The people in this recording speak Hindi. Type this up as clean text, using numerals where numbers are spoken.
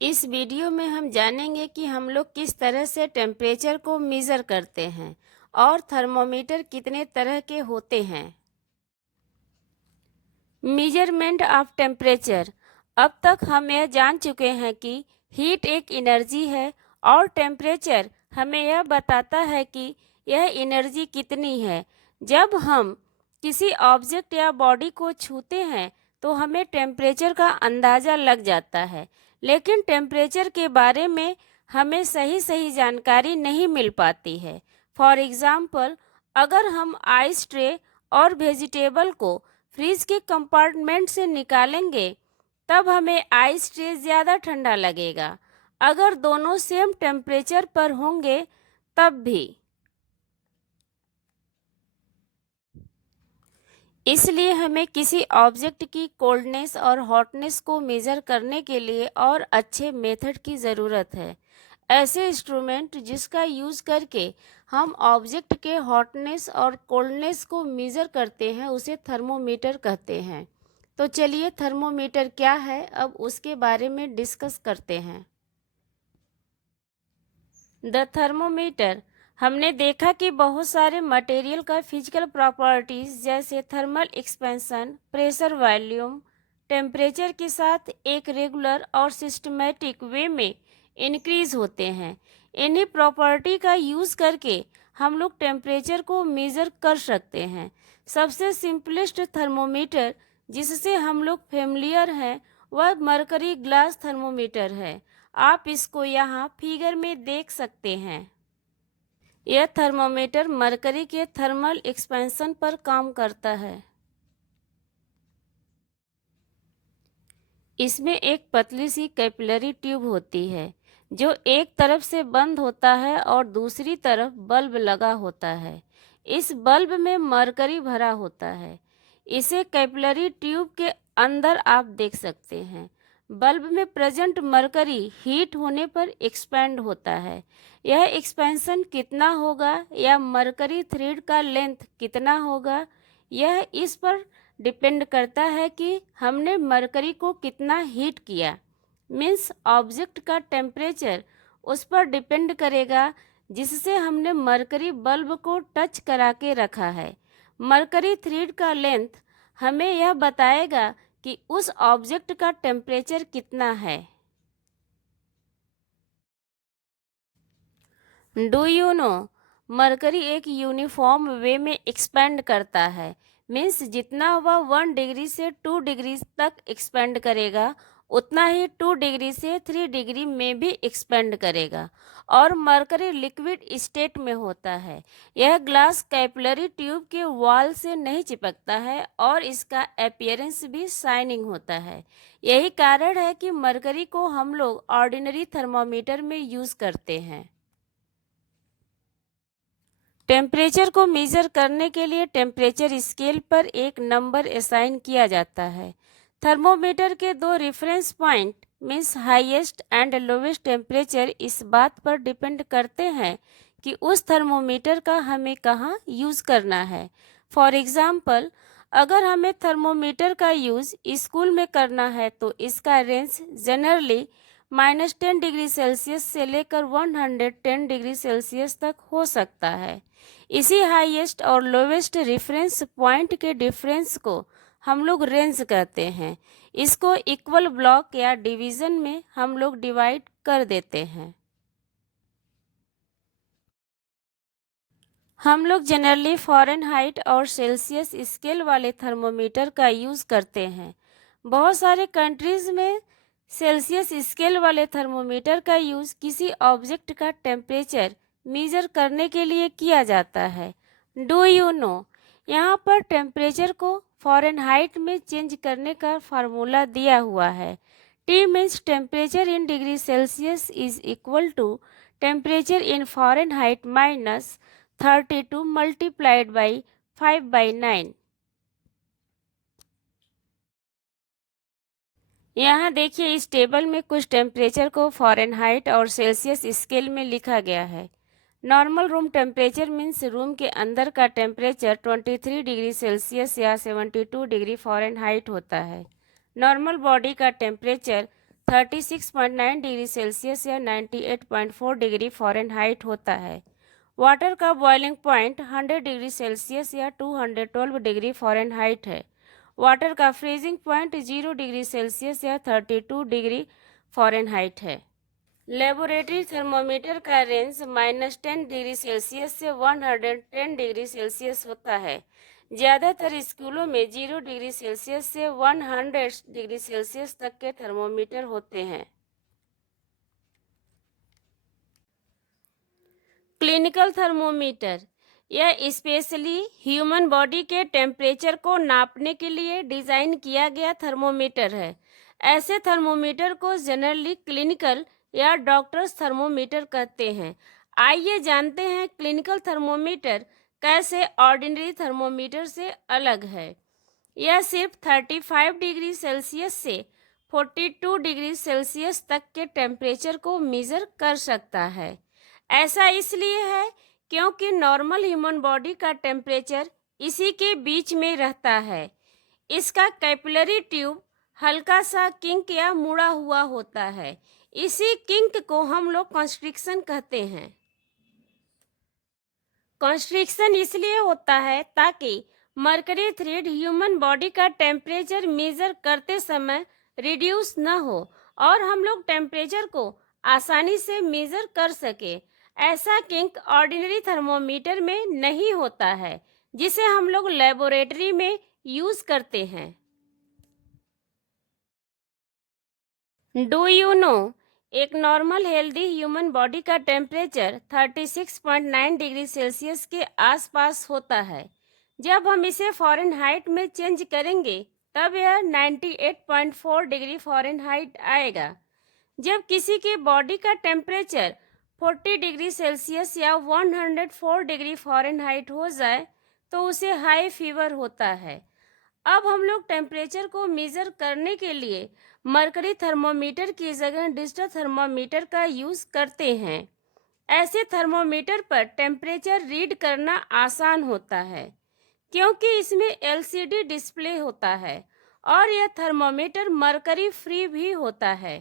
इस वीडियो में हम जानेंगे कि हम लोग किस तरह से टेम्परेचर को मेज़र करते हैं और थर्मोमीटर कितने तरह के होते हैं। Measurement of temperature. अब तक हम यह जान चुके हैं कि हीट एक एनर्जी है और टेम्परेचर हमें यह बताता है कि यह एनर्जी कितनी है। जब हम किसी ऑब्जेक्ट या बॉडी को छूते हैं तो हमें टेम्परेचर का अंदाज़ा लग जाता है, लेकिन टेम्परेचर के बारे में हमें सही सही जानकारी नहीं मिल पाती है। फॉर एग्ज़ाम्पल, अगर हम आइस ट्रे और वेजिटेबल को फ्रिज के कंपार्टमेंट से निकालेंगे तब हमें आइस ट्रे ज़्यादा ठंडा लगेगा। अगर दोनों सेम टेम्परेचर पर होंगे तब भी। इसलिए हमें किसी ऑब्जेक्ट की कोल्डनेस और हॉटनेस को मेज़र करने के लिए और अच्छे मेथड की ज़रूरत है। ऐसे इंस्ट्रूमेंट जिसका यूज़ करके हम ऑब्जेक्ट के हॉटनेस और कोल्डनेस को मेज़र करते हैं उसे थर्मोमीटर कहते हैं। तो चलिए थर्मोमीटर क्या है अब उसके बारे में डिस्कस करते हैं। The thermometer. हमने देखा कि बहुत सारे मटेरियल का फिजिकल प्रॉपर्टीज जैसे thermal expansion, pressure, volume, temperature के साथ एक रेगुलर और सिस्टमेटिक वे में इंक्रीज होते हैं। इन्हीं प्रॉपर्टी का यूज़ करके हम लोग टेम्परेचर को मेज़र कर सकते हैं। सबसे सिंपलेस्ट थर्मोमीटर जिससे हम लोग फेमिलियर हैं वह मरकरी ग्लास थर्मोमीटर है। आप इसको यहाँ फिगर में देख सकते हैं। यह थर्मोमीटर मरकरी के थर्मल एक्सपेंशन पर काम करता है। इसमें एक पतली सी कैपिलरी ट्यूब होती है जो एक तरफ से बंद होता है और दूसरी तरफ बल्ब लगा होता है। इस बल्ब में मरकरी भरा होता है। इसे कैपिलरी ट्यूब के अंदर आप देख सकते हैं। बल्ब में प्रेजेंट मरकरी हीट होने पर एक्सपेंड होता है। यह एक्सपेंशन कितना होगा या मरकरी थ्रेड का लेंथ कितना होगा, यह इस पर डिपेंड करता है कि हमने मरकरी को कितना हीट किया। मीन्स ऑब्जेक्ट का टेम्परेचर उस पर डिपेंड करेगा जिससे हमने मरकरी बल्ब को टच करा के रखा है। मरकरी थ्रेड का लेंथ हमें यह बताएगा कि उस ऑब्जेक्ट का टेम्परेचर कितना है। डू यू नो, मरकरी एक यूनिफॉर्म वे में एक्सपेंड करता है। मीन्स जितना वह 1 डिग्री से 2 डिग्री तक एक्सपेंड करेगा उतना ही 2 डिग्री से 3 डिग्री में भी एक्सपेंड करेगा। और मरकरी लिक्विड स्टेट में होता है। यह ग्लास कैपिलरी ट्यूब के वॉल से नहीं चिपकता है और इसका अपीयरेंस भी शाइनिंग होता है। यही कारण है कि मरकरी को हम लोग ऑर्डिनरी थर्मामीटर में यूज़ करते हैं। टेम्परेचर को मेज़र करने के लिए टेम्परेचर स्केल पर एक नंबर असाइन किया जाता है। थर्मोमीटर के दो reference point means highest and lowest temperature इस बात पर डिपेंड करते हैं कि उस थर्मोमीटर का हमें कहाँ यूज़ करना है। फॉर एग्ज़ाम्पल, अगर हमें थर्मोमीटर का यूज़ स्कूल में करना है तो इसका रेंज जनरली -10 डिग्री सेल्सियस से लेकर 110 डिग्री सेल्सियस तक हो सकता है। इसी हाईएस्ट और लोवेस्ट रेफरेंस पॉइंट के डिफरेंस को हम लोग रेंज कहते हैं। इसको इक्वल ब्लॉक या डिवीज़न में हम लोग डिवाइड कर देते हैं। हम लोग जनरली फ़ारेनहाइट और सेल्सियस स्केल वाले थर्मोमीटर का यूज़ करते हैं। बहुत सारे कंट्रीज़ में सेल्सियस स्केल वाले थर्मोमीटर का यूज़ किसी ऑब्जेक्ट का टेम्परेचर मेज़र करने के लिए किया जाता है। डू यू नो, यहाँ पर टेम्परेचर को फ़ारेनहाइट में चेंज करने का फार्मूला दिया हुआ है। T means temperature in degree Celsius is equal to temperature in Fahrenheit minus 32 multiplied by 5/9। यहाँ देखिए इस टेबल में कुछ टेम्परेचर को फ़ारेनहाइट और सेल्सियस स्केल में लिखा गया है। Normal room temperature means room के अंदर का टेम्परेचर 23 डिग्री सेल्सियस या 72 डिग्री फ़ारेनहाइट होता है। नॉर्मल बॉडी का टेम्परेचर 36.9 डिग्री सेल्सियस या 98.4 डिग्री फ़ारेनहाइट होता है। वाटर का बॉइलिंग पॉइंट 100 डिग्री सेल्सियस या 212 डिग्री फ़ारेनहाइट है। वाटर का फ्रीजिंग पॉइंट 0 डिग्री सेल्सियस या 32 डिग्री फ़ारेनहाइट है। लेबोरेटरी थर्मोमीटर का रेंज -10 डिग्री सेल्सियस से 110 डिग्री सेल्सियस होता है। ज़्यादातर स्कूलों में 0 डिग्री सेल्सियस से 100 डिग्री सेल्सियस तक के थर्मोमीटर होते हैं। क्लिनिकल थर्मोमीटर यह स्पेशली ह्यूमन बॉडी के टेम्परेचर को नापने के लिए डिज़ाइन किया गया थर्मोमीटर है। ऐसे थर्मोमीटर को जनरली क्लिनिकल या डॉक्टर्स थर्मोमीटर कहते हैं। आइए जानते हैं क्लिनिकल थर्मोमीटर कैसे ऑर्डिनरी थर्मोमीटर से अलग है। यह सिर्फ 35 डिग्री सेल्सियस से 42 डिग्री सेल्सियस तक के टेम्परेचर को मेज़र कर सकता है। ऐसा इसलिए है क्योंकि नॉर्मल ह्यूमन बॉडी का टेम्परेचर इसी के बीच में रहता है। इसका कैपिलरी ट्यूब हल्का सा किंक या मुड़ा हुआ होता है। इसी किंक को हम लोग कॉन्स्ट्रिक्शन कहते हैं। कॉन्स्ट्रिक्शन इसलिए होता है ताकि मरकरी थ्रेड ह्यूमन बॉडी का टेम्परेचर मेजर करते समय रिड्यूस न हो और हम लोग टेम्परेचर को आसानी से मेजर कर सके। ऐसा किंक ऑर्डिनरी थर्मोमीटर में नहीं होता है, जिसे हम लोग लेबोरेटरी में यूज करते हैं। डू यू नो एक नॉर्मल हेल्दी ह्यूमन बॉडी का टेम्परेचर 36.9 डिग्री सेल्सियस के आसपास होता है। जब हम इसे फ़ारेनहाइट में चेंज करेंगे तब यह 98.4 डिग्री फ़ारेनहाइट आएगा। जब किसी की बॉडी का टेम्परेचर 40 डिग्री सेल्सियस या 104 डिग्री फ़ारेनहाइट हो जाए तो उसे हाई फीवर होता है। अब हम लोग टेम्परेचर को मेज़र करने के लिए मरकरी थर्मोमीटर की जगह डिजिटल थर्मोमीटर का यूज़ करते हैं। ऐसे थर्मोमीटर पर टेम्परेचर रीड करना आसान होता है क्योंकि इसमें एलसीडी डिस्प्ले होता है और यह थर्मोमीटर मरकरी फ्री भी होता है।